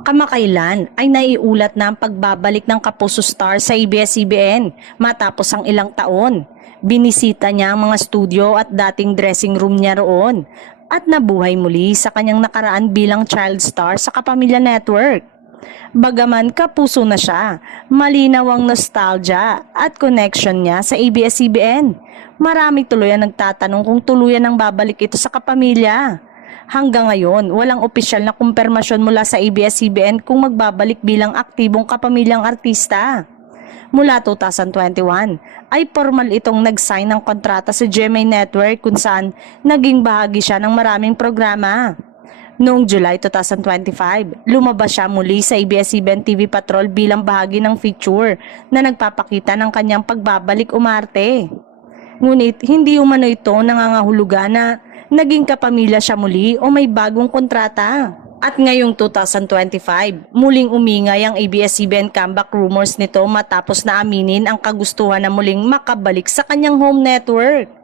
Kamakailan ay naiulat na ang pagbabalik ng Kapuso Star sa ABS-CBN matapos ang ilang taon. Binisita niya ang mga studio at dating dressing room niya roon at nabuhay muli sa kanyang nakaraan bilang child star sa Kapamilya Network. Bagaman kapuso na siya, malinaw ang nostalgia at connection niya sa ABS-CBN. Marami tuloy ang nagtatanong kung tuluyan ang babalik ito sa Kapamilya. Hanggang ngayon, walang opisyal na kumpirmasyon mula sa ABS-CBN kung magbabalik bilang aktibong kapamilyang artista. Mula 2021 ay formal itong nag-sign ng kontrata sa GMA Network kung saan naging bahagi siya ng maraming programa. Noong July 2025, lumabas siya muli sa ABS-CBN TV Patrol bilang bahagi ng feature na nagpapakita ng kanyang pagbabalik umarte. Ngunit hindi umano ito nangangahulugan na naging kapamilya siya muli o may bagong kontrata. At ngayong 2025, muling umingay ang ABS-CBN comeback rumors nito matapos na aminin ang kagustuhan na muling makabalik sa kanyang home network.